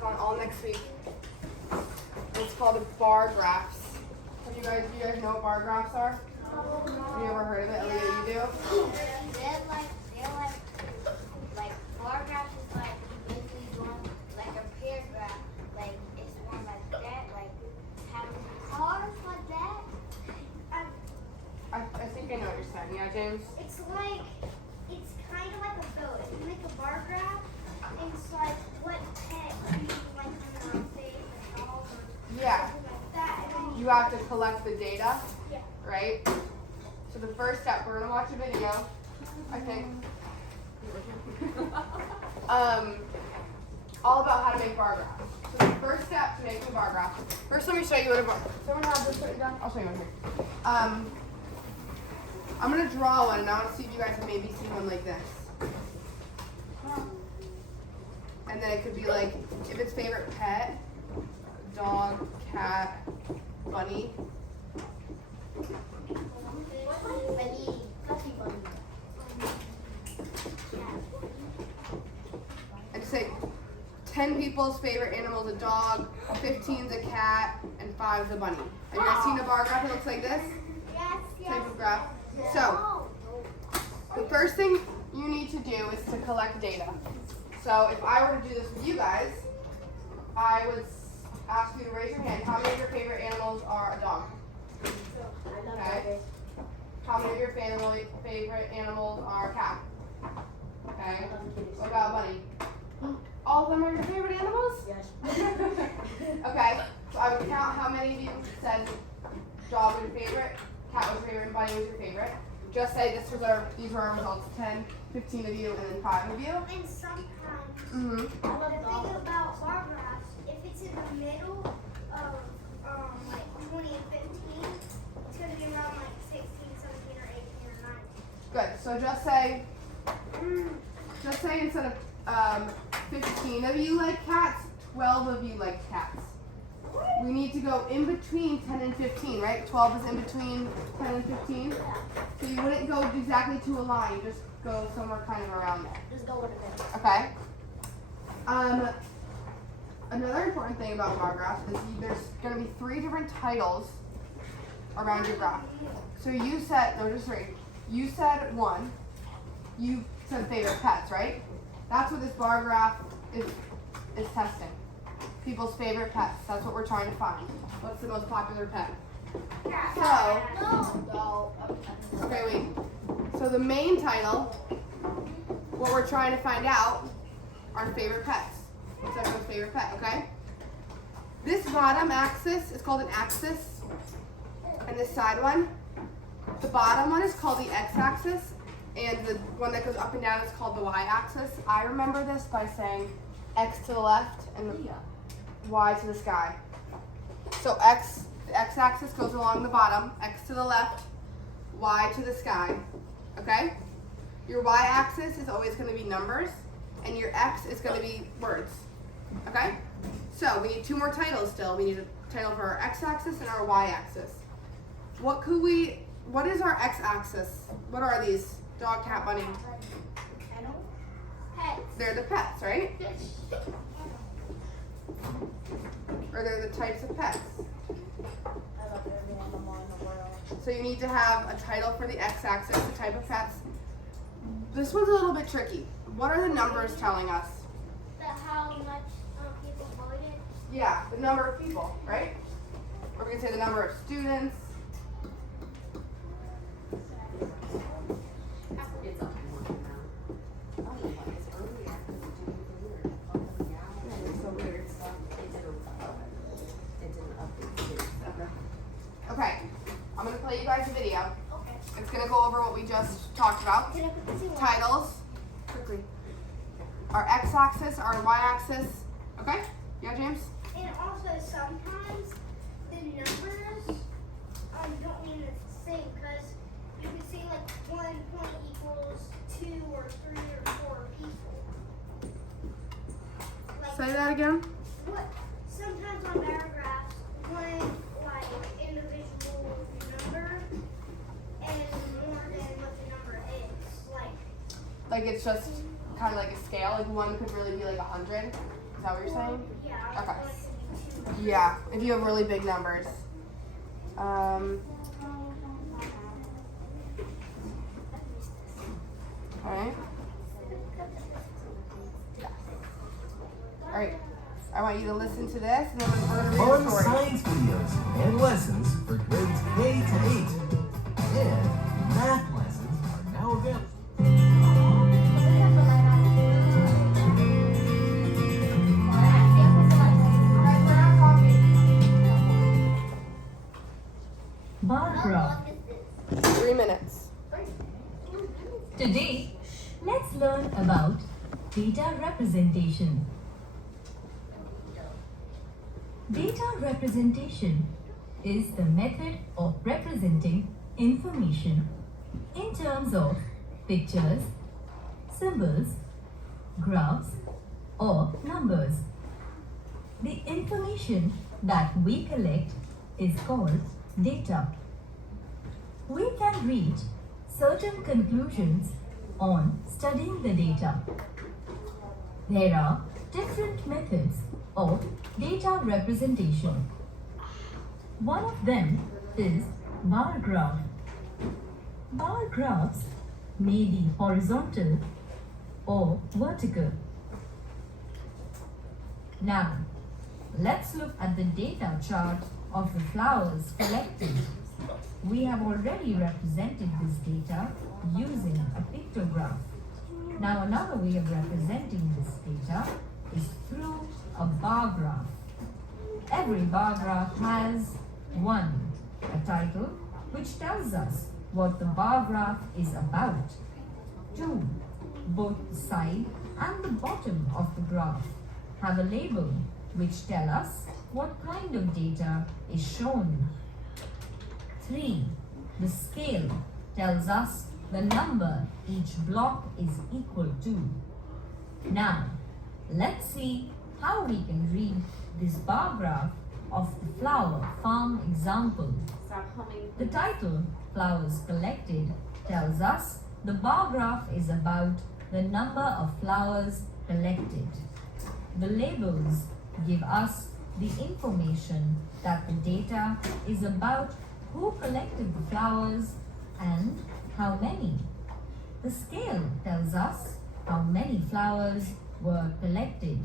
work on all next week. It's called a bar graphs. Do you guys know what bar graphs are? Have you ever heard of it? Aaliyah, you do? They're like bar graphs is like basically doing like a paragraph, like it's one like that, like having cars like that. I think I know what you're saying. Yeah, James? It's kind of like a boat. If you make a bar graph, it's like what pet you like on a face or dog or Yeah. something like that. And then You have to collect the data, Yeah. right? So the first step, we're gonna watch a video, I think. All about how to make bar graphs. So the first step to making a bar graph. First, let me show you what a bar. Someone have this written down? I'll show you one here. I'm gonna draw one, and I want to see if you guys have maybe seen one like this. And then it could be like, if it's favorite pet, dog, cat, bunny. And say 10 people's favorite animal is a dog, 15 is a cat, and 5 is a bunny. Have you guys seen a bar graph that looks like this? Type of graph. So, the first thing you need to do is to collect data. So, if I were to do this with you guys, I would ask you to raise your hand. How many of your favorite animals are a dog? Okay. How many of your favorite animals are a cat? Okay. What about a bunny? All of them are your favorite animals? Yes. Okay. So I would count how many of you said dog was your favorite, cat was your favorite, and bunny was your favorite. Just say these were our results. 10, 15 of you, and then 5 of you. And sometimes Mm-hmm. the thing about bar graphs, if it's in the middle of like 20 and 15, it's gonna be around like 16, 17, or 18, or 19. Good. So just say instead of 15 of you like cats, 12 of you like cats. We need to go in between 10 and 15, right? 12 is in between 10 and 15. So you wouldn't go exactly to a line, you just go somewhere kind of around there. Just go with it. Okay. Another important thing about bar graphs is there's going to be 3 different titles around your graph. So you said, no, just 3. You said 1. You said favorite pets, right? That's what this bar graph is testing. People's favorite pets. That's what we're trying to find. What's the most popular pet? So, okay, wait. So the main title, what we're trying to find out, are favorite pets. What's everyone's favorite pet, okay? This bottom axis is called an axis. And this side one, the bottom one is called the x-axis. And the one that goes up and down is called the y-axis. I remember this by saying x to the left and y to the sky. So the x-axis goes along the bottom, x to the left, y to the sky, okay? Your y-axis is always going to be numbers, and your x is going to be words, okay? So we need 2 more titles still. We need a title for our x-axis and our y-axis. What is our x-axis? What are these? Dog, cat, bunny. Pets. They're the pets, right? Or they're the types of pets. I love every animal in the world. So you need to have a title for the x-axis, the type of pets. This one's a little bit tricky. What are the numbers telling us? How much people voted. Yeah, the number of people, right? We're going to say the number of students. It's up and working now. Oh, it's earlier. It's so weird. It didn't update too. Okay, I'm going to play you guys a video. Okay. It's going to go over what we just talked about. Can I put this in? Titles, quickly. Our x-axis, our y-axis. Okay? Yeah, James? And also sometimes the numbers don't mean the same because you could say like 1 point equals 2 or 3 or 4 people. Like Say that again. what? Sometimes on paragraphs, one like individual number and more than what the number is. Like it's just kind of like a scale. Like 1 could really be like 100. Is that what you're saying? Yeah. I Okay. want it to be 2 numbers. Yeah, if you have really big numbers. Alright. Alright. I want you to listen to this and then we're going to read Fun a story. science videos and lessons for grades K to 8. And math lessons are now available. Guys, we're not talking. Bar How graph. long is this? 3 minutes. Today, let's learn about data representation. Data representation is the method of representing information in terms of pictures, symbols, graphs, or numbers. The information that we collect is called data. We can reach certain conclusions on studying the data. There are different methods of data representation. One of them is bar graph. Bar graphs may be horizontal or vertical. Now, let's look at the data chart of the flowers collected. We have already represented this data using a pictograph. Now, another way of representing this data is through a bar graph. Every bar graph has 1. A title, which tells us what the bar graph is about. 2. Both the side and the bottom of the graph have a label which tell us what kind of data is shown. 3. The scale tells us the number each block is equal to. Now, let's see how we can read this bar graph of the flower farm example. Stop humming. The title, Flowers Collected, tells us the bar graph is about the number of flowers collected. The labels give us the information that the data is about who collected the flowers and how many. The scale tells us how many flowers were collected.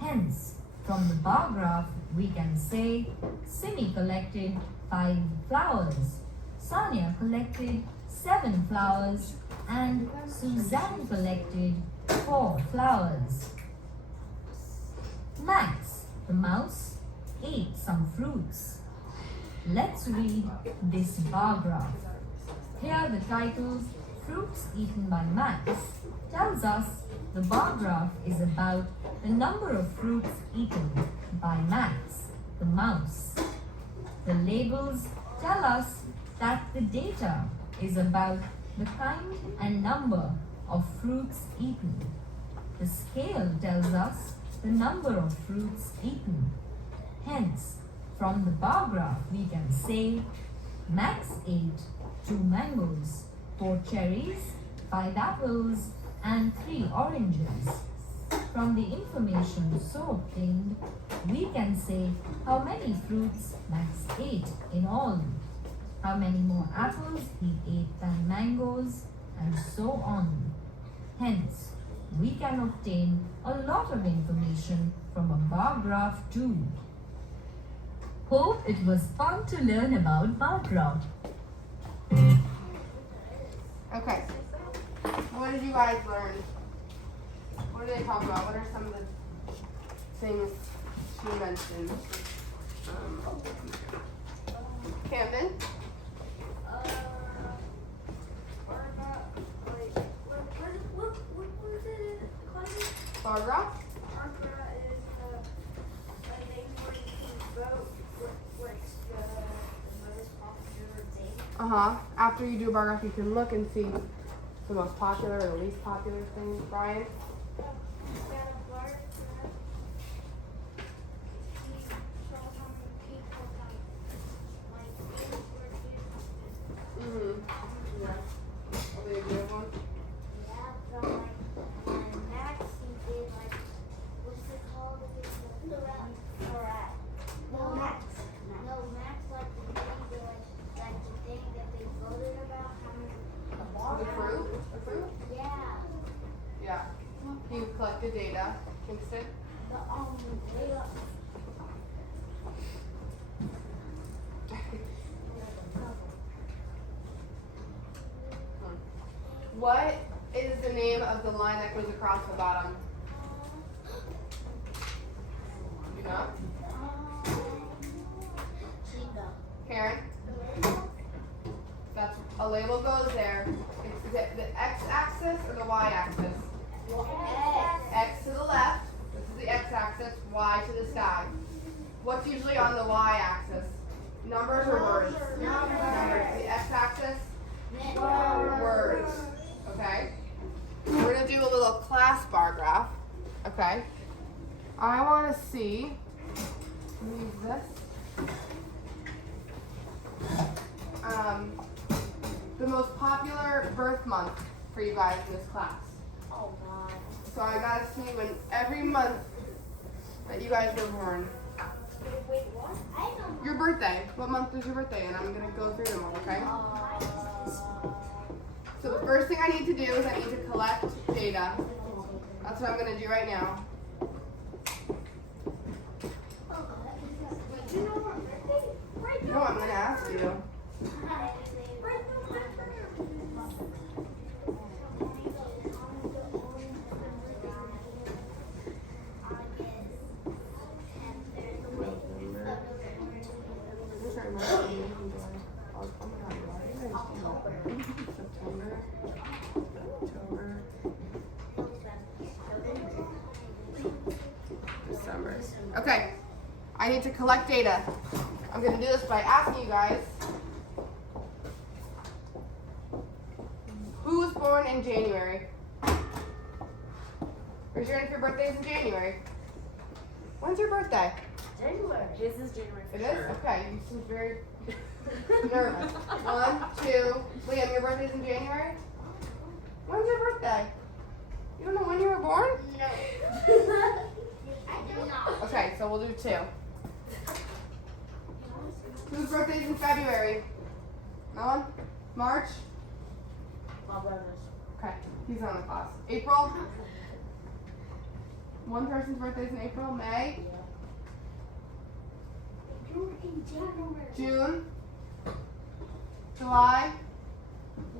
Hence, from the bar graph, we can say Simi collected 5 flowers, Sonia collected 7 flowers, and Suzanne collected 4 flowers. Max, the mouse, ate some fruits. Let's read this bar graph. Here the titles Fruits Eaten by Max tells us the bar graph is about the number of fruits eaten by Max, the mouse. The labels tell us that the data is about the kind and number of fruits eaten. The scale tells us the number of fruits eaten. Hence, from the bar graph we can say Max ate 2 mangoes, 4 cherries, 5 apples, and 3 oranges. From the information so obtained, we can say how many fruits Max ate in all, how many more apples he ate than mangoes, and so on. Hence, we can obtain a lot of information from a bar graph too. Hope it was fun to learn about bar graph. Okay. What did you guys learn? What did they talk about? What are some of the things she mentioned? Camden? What was it called? Bar graph? Barbara is a name where you can vote what's the most popular thing. Uh-huh. After you do a bar graph, you can look and see the most popular or the least popular thing. Brian? Mm-hmm. Yeah. Are they a good one? Yeah, from like Max, he did like, what's it called? you've collected data, Kingston? Data. What is the name of the line that goes across the bottom? You know? Karen? That's a label goes there. Is it the x-axis or the y-axis? X to the left. This is the x-axis. Y to the sky. What's usually on the y-axis? Numbers or words? Numbers. The x-axis? Words. Okay. We're gonna do a little class bar graph. Okay. I want to see. Let me use this. The most popular birth month for you guys in this class. Oh God. So I gotta see when every month that you guys were born. Wait, what? I know. Your birthday. What month is your birthday? And I'm gonna go through them all, okay? So the first thing I need to do is I need to collect data. That's what I'm gonna do right now. Wait, you know our birthday? Right No, I'm gonna ask you. September, October, December. Okay, I need to collect data. I'm gonna do this by asking you guys, who was born in January? Raise your hand if your birthday is in January. When's your birthday? January. His is January for It is? sure. Okay, you seem very nervous. 1, 2, Liam, your birthday's in January? When's your birthday? You don't know when you were born? No. I do not. Okay, so we'll do 2. Whose birthday's in February? No one? March? My brothers. Okay, he's on the class. April? One person's birthday's in April. May? You're in January. June? July?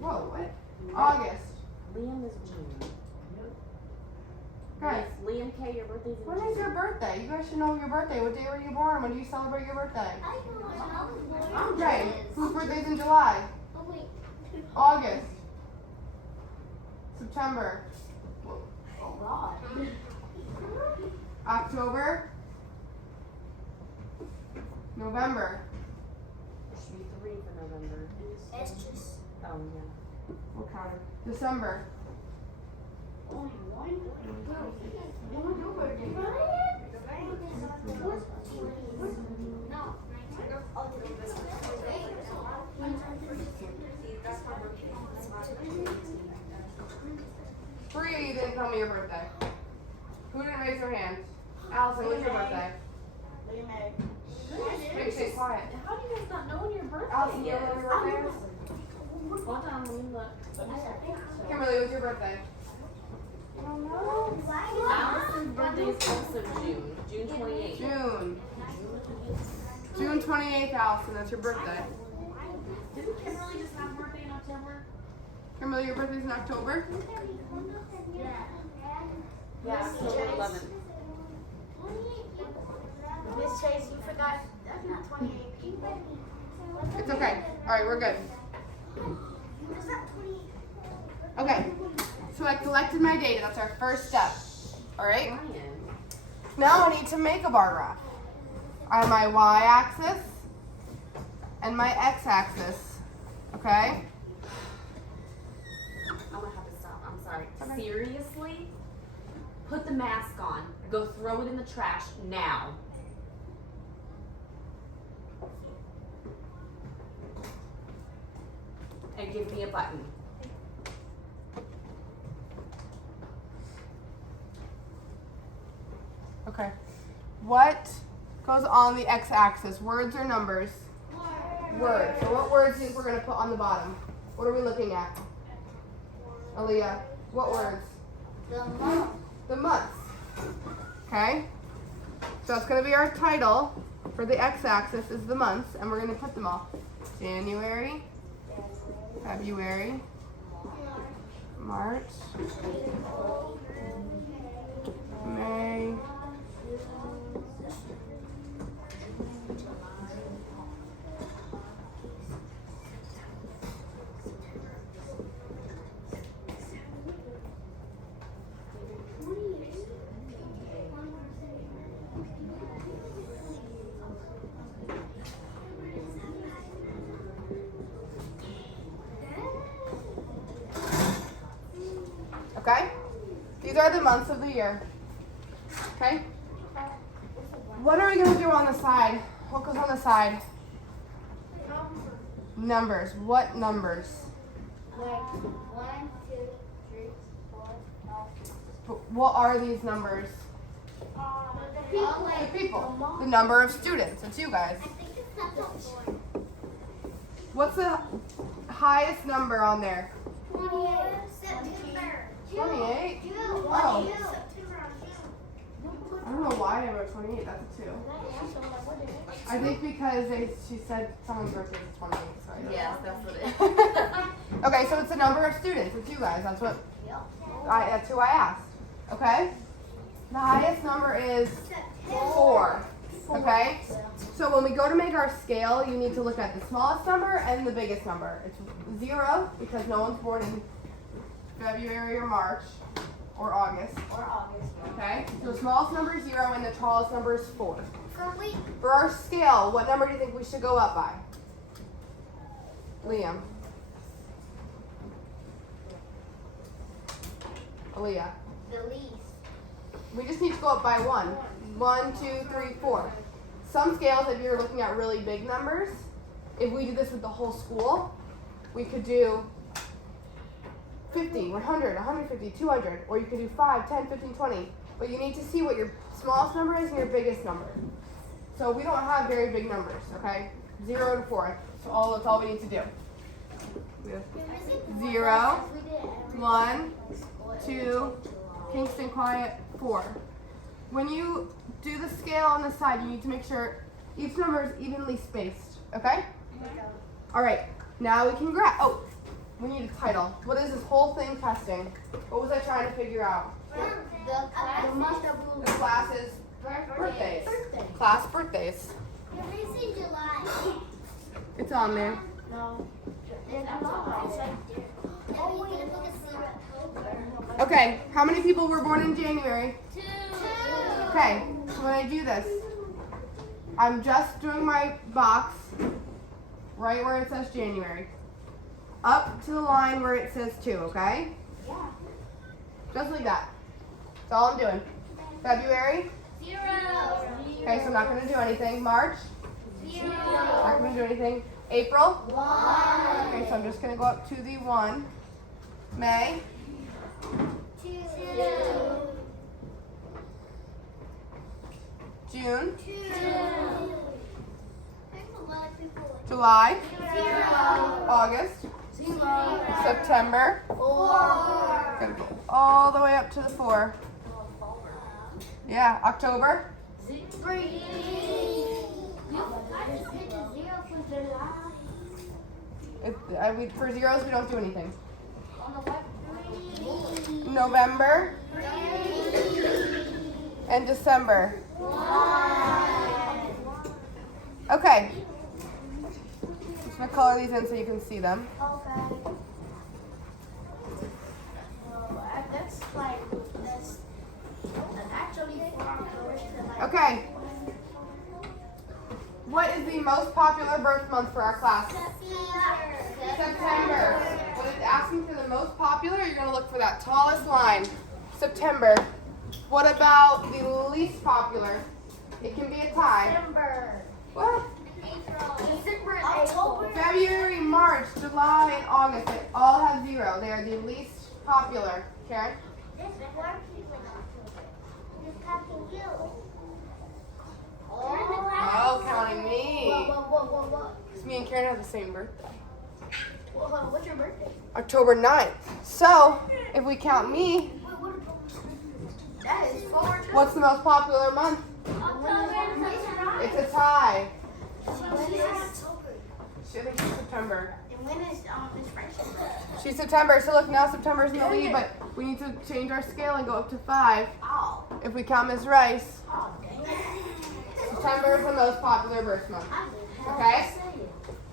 Whoa, what? August? Liam is June. Guys, Liam K, your birthday's in when June. is your birthday? You guys should know your birthday. What day were you born? When do you celebrate your birthday? I know when I was born. Okay, whose birthday's in July? Oh wait. August? September? Oh God. October? November? There should be 3 for November. It's just Oh, yeah. We'll count it. December? only one. No. Bree didn't tell me your birthday. Who didn't raise their hand? Allison, what's your birthday? Wait, stay quiet. How do you guys not know when your birthday Allison, you know is? when your birthday is? Hold on, let me look. Kimberly, what's your birthday? I don't know. Allison's birthday is also June. June 28th. June. June 28th, Allison, that's your birthday. Didn't Kimberly just have a birthday in October? Kimberly, your birthday's in October? Yeah, October 11th. Miss Chase, you forgot. That's not 28 people. It's okay. Alright, we're good. Is that 28? Okay, so I collected my data. That's our first step. Alright? Ryan. Now I need to make a bar graph. I have my y-axis and my x-axis. Okay? I'm gonna have to stop. I'm sorry. Seriously? Put the mask on. Go throw it in the trash now. And give me a button. Okay. What goes on the x-axis? Words or numbers? Words. So what words do you think we're going to put on the bottom? What are we looking at? Aaliyah, what words? The month. the months. Okay? So it's going to be our title for the x-axis is the months, and we're going to put them all. January, February, March, May, okay? These are the months of the year. Okay? What are we going to do on the side? What goes on the side? Numbers. What numbers? Like 1, 2, 3, 4, 5. What are these numbers? The people. The number of students. It's you guys. I think it's not the 4. What's the highest number on there? 28. September. 28? June. Oh. September. I don't know why I wrote 28. That's a 2. I think because she said someone's birthday is 28. So I don't Yes, that's what it is. Okay, so it's the number of students. It's you guys. That's who I asked. Okay? The highest number is 4. Okay? So when we go to make our scale, you need to look at the smallest number and the biggest number. It's 0 because no one's born in February or March or August. Okay? So the smallest number is 0 and the tallest number is 4. For our scale, what number do you think we should go up by? Liam. Aaliyah. The least. We just need to go up by 1. 1, 2, 3, 4. Some scales, if you're looking at really big numbers, if we did this with the whole school, we could do 50, 100, 150, 200, or you could do 5, 10, 15, 20. But you need to see what your smallest number is and your biggest number. So we don't have very big numbers, okay? 0 to 4. So that's all we need to do. We have 0, 1, 2, Kingston quiet, 4. When you do the scale on the side, you need to make sure each number is evenly spaced, okay? All right, now we can graph. Oh, we need a title. What is this whole thing testing? What was I trying to figure out? The class's birthdays. Class birthdays. July. It's on there. No. Okay, how many people were born in January? 2. Okay, so when I do this, I'm just doing my box right where it says January. Up to the line where it says 2, okay? Yeah. Just like that. That's all I'm doing. February? 0. Okay, so I'm not going to do anything. March? 0. Not going to do anything. April? 1. Okay, so I'm just going to go up to the 1. May? 2. June? 2. July? 0. August? 0. September? 4. Gonna go all the way up to the 4. Yeah, October? 3. I just hit the 0 for July. For zeros, we don't do anything. On the left. 3. November 3. and December. 1. Okay. Just gonna color these in so you can see them. Okay. That's like that's actually 4 hours to like. Okay. What is the most popular birth month for our class? September. When it's asking for the most popular, you're going to look for that tallest line. September. What about the least popular? It can be a tie. December. What? December and October. February, March, July, and August. They all have 0. They are the least popular. Karen? This one is copying you. Oh, counting me. Whoa. Because me and Karen have the same birthday. What's your birthday? October 9th. So, if we count me, What's the most popular month? It's a tie. I think it's September. And when is Miss French? She's September, so look, now September's in the lead, but we need to change our scale and go up to 5 Oh. if we count Miss Rice. Oh, dang. September is the most popular birth month. Okay?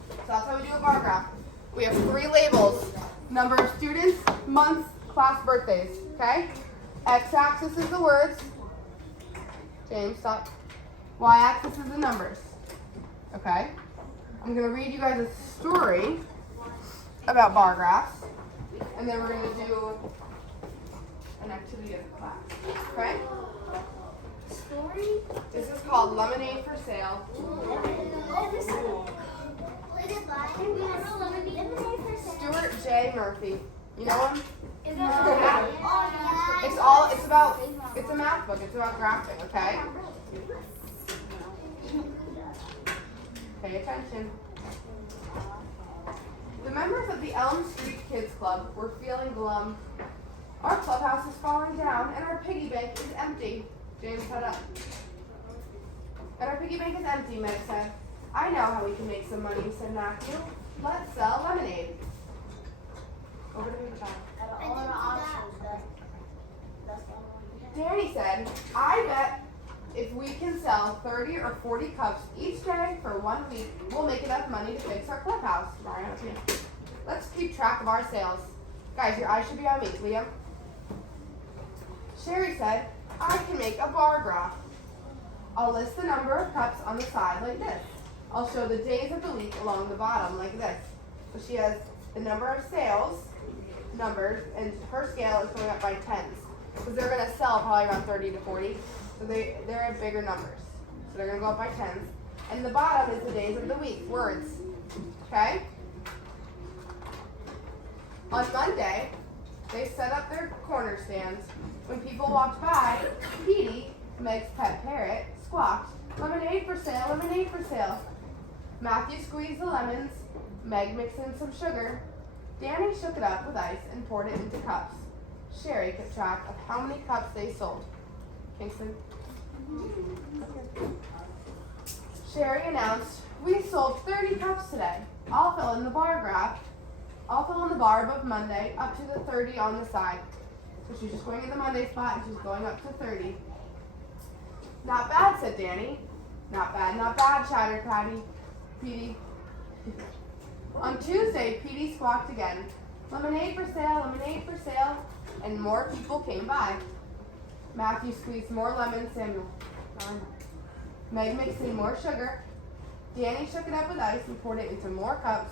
So that's how we do a bar graph. We have 3 labels. Number of students, months, class birthdays. Okay? X-axis is the words. James, stop. Y-axis is the numbers. Okay? I'm going to read you guys a story about bar graphs. And then we're going to do an activity as a class. Okay? Story? This is called Lemonade for Sale. Stuart J. Murphy. You know him? It's a math book. It's about graphing, okay? Pay attention. The members of the Elm Street Kids Club were feeling glum. Our clubhouse is falling down and our piggy bank is empty. James, shut up. And our piggy bank is empty, Meg said. I know how we can make some money, said Matthew. Let's sell lemonade. Over to the child. Danny said, I bet if we can sell 30 or 40 cups each day for 1 week, we'll make enough money to fix our clubhouse. Let's keep track of our sales. Guys, your eyes should be on me, Liam. Sherry said, I can make a bar graph. I'll list the number of cups on the side like this. I'll show the days of the week along the bottom like this. So she has the number of sales numbers, and her scale is going up by tens. Because they're going to sell probably around 30 to 40. So they're at bigger numbers. So they're going to go up by tens. And the bottom is the days of the week, words. Okay? On Monday, they set up their corner stands. When people walked by, Petey, Meg's pet parrot, squawked, lemonade for sale, lemonade for sale. Matthew squeezed the lemons. Meg mixed in some sugar. Danny shook it up with ice and poured it into cups. Sherry kept track of how many cups they sold. Kingston? Sherry announced, we sold 30 cups today. I'll fill in the bar graph. I'll fill in the bar above Monday up to the 30 on the side. So she's just going in the Monday spot and she's going up to 30. Not bad, said Danny. Not bad, chattered Petey. On Tuesday, Petey squawked again. Lemonade for sale, and more people came by. Matthew squeezed more lemon, Meg mixed in more sugar. Danny shook it up with ice and poured it into more cups.